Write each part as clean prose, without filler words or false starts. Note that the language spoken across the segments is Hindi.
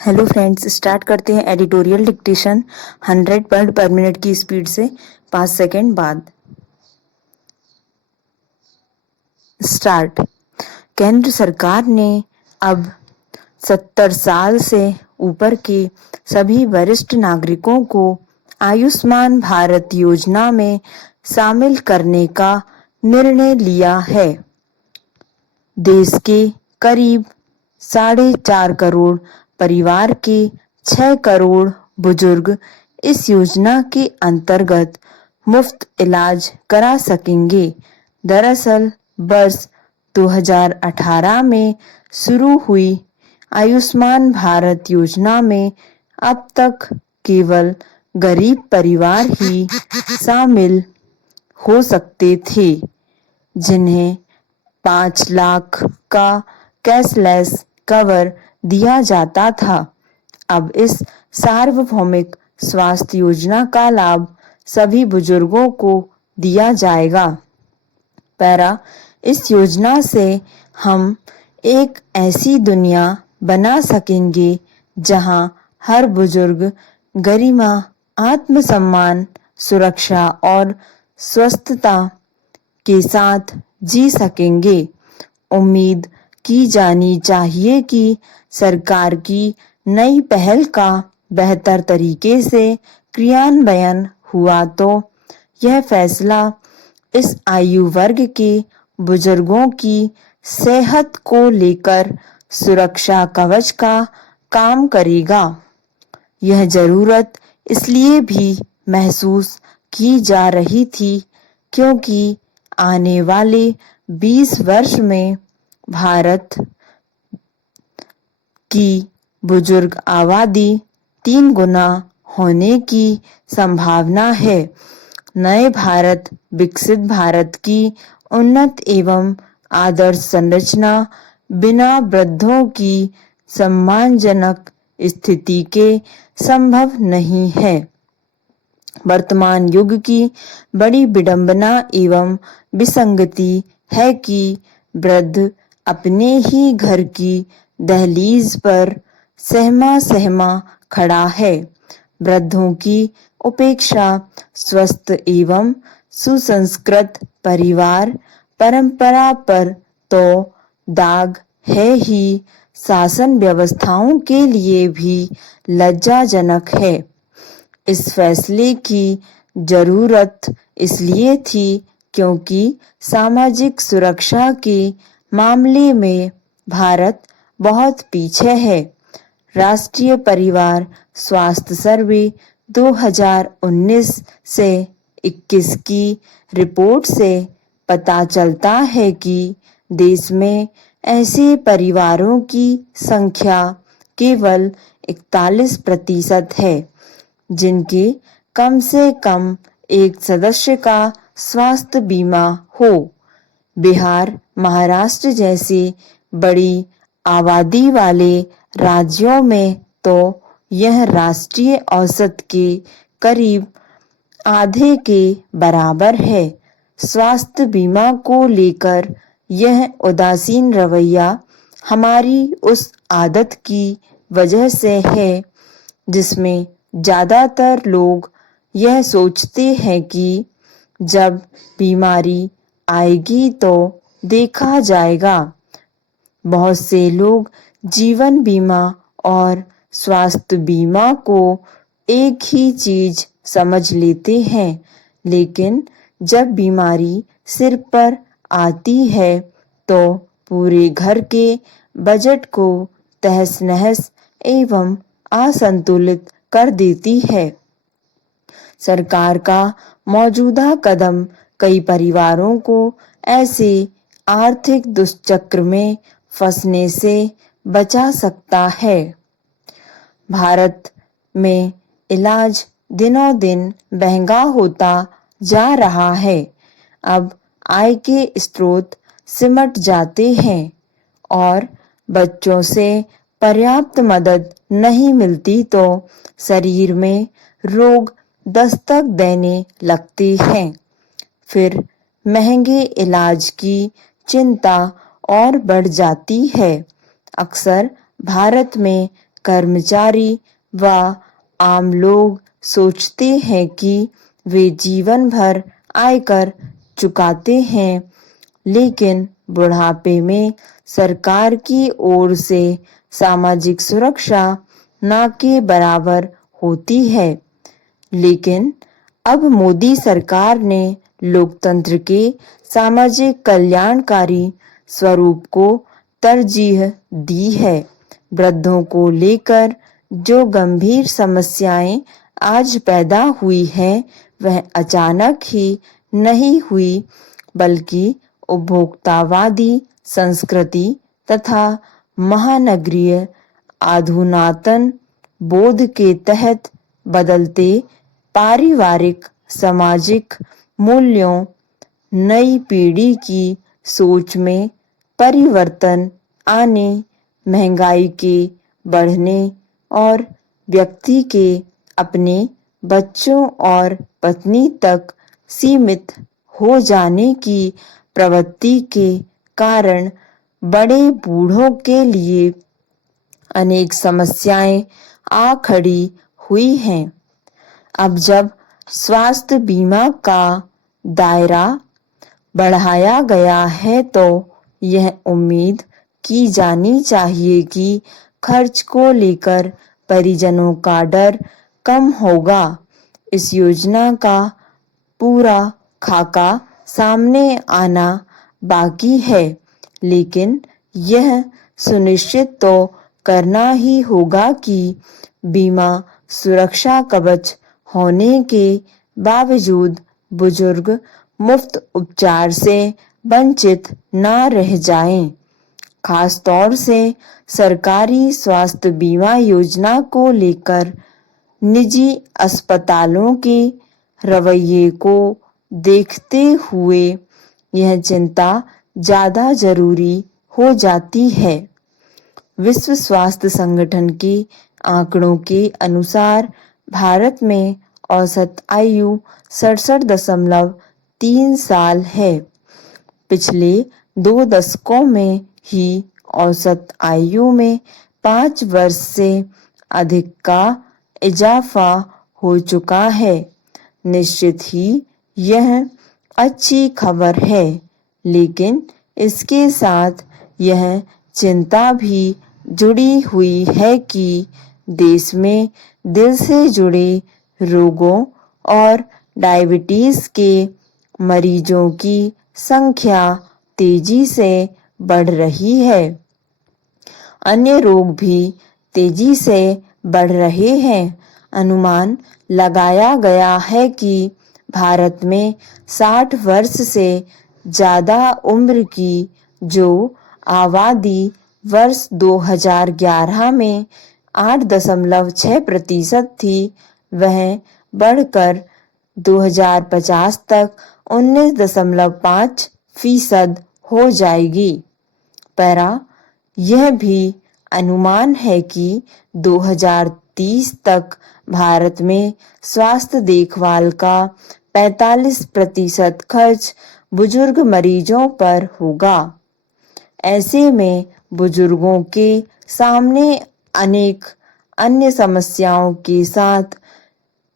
हेलो फ्रेंड्स, स्टार्ट करते हैं एडिटोरियल डिक्टेशन 100 वर्ड पर मिनट की स्पीड से 5 सेकंड बाद। स्टार्ट। केंद्र सरकार ने अब 70 साल से ऊपर के सभी वरिष्ठ नागरिकों को आयुष्मान भारत योजना में शामिल करने का निर्णय लिया है। देश के करीब 4.5 करोड़ परिवार के 6 करोड़ बुजुर्ग इस योजना के अंतर्गत मुफ्त इलाज करा सकेंगे। दरअसल वर्ष 2018 में शुरू हुई आयुष्मान भारत योजना में अब तक केवल गरीब परिवार ही शामिल हो सकते थे, जिन्हें 5 लाख का कैशलेस कवर दिया जाता था। अब इस सार्वभौमिक स्वास्थ्य योजना का लाभ सभी बुजुर्गों को दिया जाएगा। पैरा, इस योजना से हम एक ऐसी दुनिया बना सकेंगे जहां हर बुजुर्ग गरिमा, आत्मसम्मान, सुरक्षा और स्वस्थता के साथ जी सकेंगे। उम्मीद की जानी चाहिए कि सरकार की नई पहल का बेहतर तरीके से क्रियान्वयन हुआ तो यह फैसला इस आयु वर्ग के बुजुर्गों की सेहत को लेकर सुरक्षा कवच का काम करेगा। यह जरूरत इसलिए भी महसूस की जा रही थी क्योंकि आने वाले 20 वर्ष में भारत की बुजुर्ग आबादी 3 गुना होने की संभावना है। नए भारत, विकसित भारत की उन्नत एवं आदर्श संरचना बिना वृद्धों की सम्मानजनक स्थिति के संभव नहीं है। वर्तमान युग की बड़ी विडंबना एवं विसंगति है कि वृद्ध अपने ही घर की दहलीज पर सहमा सहमा खड़ा है। वृद्धों की उपेक्षा स्वस्थ एवं सुसंस्कृत परिवार परंपरा पर तो दाग है ही, शासन व्यवस्थाओं के लिए भी लज्जाजनक है। इस फैसले की जरूरत इसलिए थी क्योंकि सामाजिक सुरक्षा के मामले में भारत बहुत पीछे है। राष्ट्रीय परिवार स्वास्थ्य सर्वे 2019 से 21 की रिपोर्ट से पता चलता है कि देश में ऐसे परिवारों की संख्या केवल 41% है जिनके कम से कम एक सदस्य का स्वास्थ्य बीमा हो। बिहार, महाराष्ट्र जैसे बड़ी आबादी वाले राज्यों में तो यह राष्ट्रीय औसत के करीब आधे के बराबर है। स्वास्थ्य बीमा को लेकर यह उदासीन रवैया हमारी उस आदत की वजह से है जिसमें ज्यादातर लोग यह सोचते हैं कि जब बीमारी आएगी तो देखा जाएगा। बहुत से लोग जीवन बीमा और स्वास्थ्य बीमा को एक ही चीज समझ लेते हैं, लेकिन जब बीमारी सिर पर आती है तो पूरे घर के बजट को तहस नहस एवं असंतुलित कर देती है। सरकार का मौजूदा कदम कई परिवारों को ऐसे आर्थिक दुष्चक्र में फंसने से बचा सकता है। भारत में इलाज दिनों दिन महंगा होता जा रहा है। अब आय के स्रोत सिमट जाते हैं और बच्चों से पर्याप्त मदद नहीं मिलती तो शरीर में रोग दस्तक देने लगते हैं। फिर महंगे इलाज की चिंता और बढ़ जाती है। अक्सर भारत में कर्मचारी व आम लोग सोचते हैं कि वे जीवन भर आयकर चुकाते हैं, लेकिन बुढ़ापे में सरकार की ओर से सामाजिक सुरक्षा ना के बराबर होती है। लेकिन अब मोदी सरकार ने लोकतंत्र के सामाजिक कल्याणकारी स्वरूप को तरजीह दी है। वृद्धों को लेकर जो गंभीर समस्याएं आज पैदा हुई हैं, वह अचानक ही नहीं हुई, बल्कि उपभोक्तावादी संस्कृति तथा महानगरीय आधुनातन बोध के तहत बदलते पारिवारिक सामाजिक मूल्यों, नई पीढ़ी की सोच में परिवर्तन आने, महंगाई के बढ़ने और व्यक्ति के अपने बच्चों और पत्नी तक सीमित हो जाने की प्रवृत्ति के कारण बड़े बूढ़ों के लिए अनेक समस्याएं आ खड़ी हुई हैं। अब जब स्वास्थ्य बीमा का दायरा बढ़ाया गया है, तो यह उम्मीद की जानी चाहिए कि खर्च को लेकर परिजनों का डर कम होगा। इस योजना का पूरा खाका सामने आना बाकी है, लेकिन यह सुनिश्चित तो करना ही होगा कि बीमा सुरक्षा कवच होने के बावजूद बुजुर्ग मुफ्त उपचार से वंचित न रह जाएं। खास तौर से सरकारी स्वास्थ्य बीमा योजना को लेकर निजी अस्पतालों के रवैये को देखते हुए यह चिंता ज्यादा जरूरी हो जाती है। विश्व स्वास्थ्य संगठन के आंकड़ों के अनुसार भारत में औसत आयु 67.3 साल है। पिछले 2 दशकों में ही औसत आयु में 5 वर्ष से अधिक का इजाफा हो चुका है। निश्चित ही यह अच्छी खबर है, लेकिन इसके साथ यह चिंता भी जुड़ी हुई है कि देश में दिल से जुड़े रोगों और डायबिटीज के मरीजों की संख्या तेजी से बढ़ रही है। अन्य रोग भी तेजी से बढ़ रहे हैं। अनुमान लगाया गया है कि भारत में 60 वर्ष से ज्यादा उम्र की जो आबादी वर्ष 2011 में 8.6% थी, वह बढ़कर 2050 तक 19.5% हो जाएगी। यह भी अनुमान है कि 2030 तक भारत में स्वास्थ्य देखभाल का 45% खर्च बुजुर्ग मरीजों पर होगा। ऐसे में बुजुर्गों के सामने अनेक अन्य समस्याओं के साथ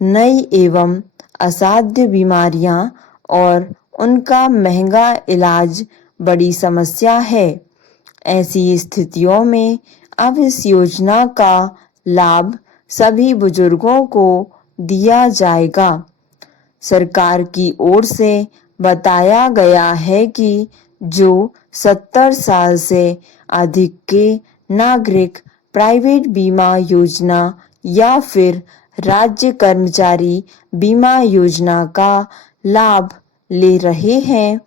नई एवं असाध्य बीमारियां और उनका महंगा इलाज बड़ी समस्या है। ऐसी स्थितियों में अब इस योजना का लाभ सभी बुजुर्गों को दिया जाएगा। सरकार की ओर से बताया गया है कि जो 70 साल से अधिक के नागरिक प्राइवेट बीमा योजना या फिर राज्य कर्मचारी बीमा योजना का लाभ ले रहे हैं,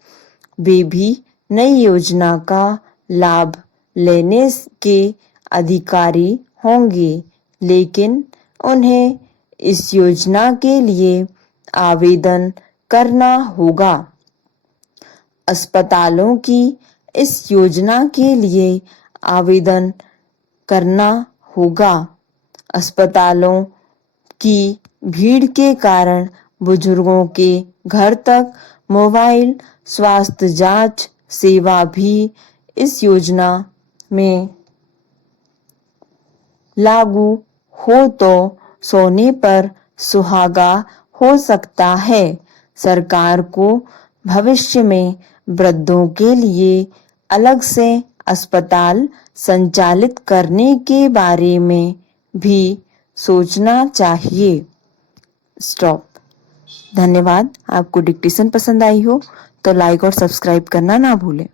वे भी नई योजना का लाभ लेने के अधिकारी होंगे, लेकिन उन्हें इस योजना के लिए आवेदन करना होगा। अस्पतालों की इस योजना के लिए आवेदन करना होगा। अस्पतालों की भीड़ के कारण बुजुर्गों के घर तक मोबाइल स्वास्थ्य जांच सेवा भी इस योजना में लागू हो तो सोने पर सुहागा हो सकता है। सरकार को भविष्य में वृद्धों के लिए अलग से अस्पताल संचालित करने के बारे में भी सोचना चाहिए। स्टॉप। धन्यवाद। आपको डिक्टेशन पसंद आई हो तो लाइक और सब्सक्राइब करना ना भूलें।